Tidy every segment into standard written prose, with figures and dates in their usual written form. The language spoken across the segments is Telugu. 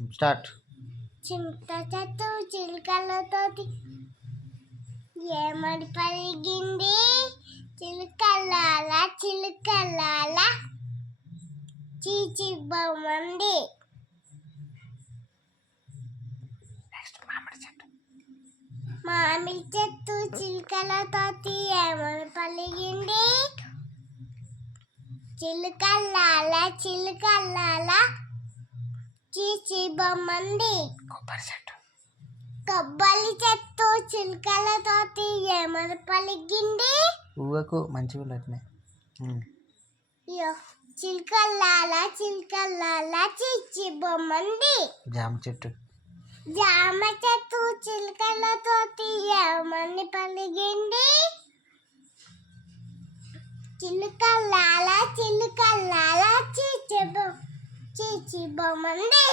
స్టార్ట్. చింత చెట్టు చిలుకలతోటి ఏమని పలిగింది, చిలుకలాల చిలుకలాల చీచి బొమ్మంది. మామిడి చెట్టు చిలుకలతోటి ఏమని పలిగింది, చిలుకలాల చిలుకలాల చీచి బొమ్మంది. కొబ్బరి చెట్టు చిలుకలతోటి ఏమని పలిగింది, ఊవకు మంచిగా అట్నే. చిలుకలాల చిలుకలాల చీచి బొమ్మంది. జామ చెట్టు. జామ చెట్టు చిలుకలతోటి ఏమని పలిగింది, చిలుకలాల చిలుకలాల చీచి బొమ్మంది.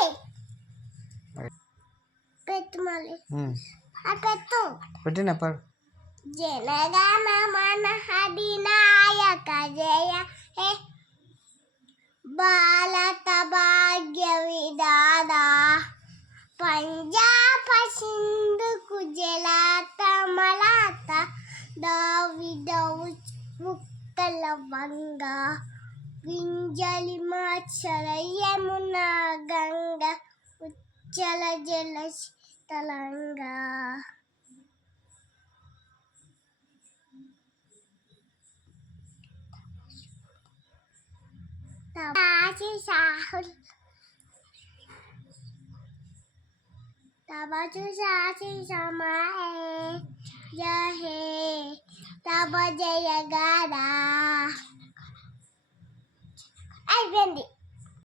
పెట్టు మళ్ళీ పెట్టు పెట్టినప్పుడు జనగణ మన అధినాయక జయ హే భారత భాగ్య విధాత పంజాబ్ సింధు గుజరాత మరాఠ ద్రావిడ ఉత్కల వంగ వింజలి మాచల యమున గంగ ఉచ్చల జల తలంగా. तब समाए जहे तब जय गारा అయిపోయింది.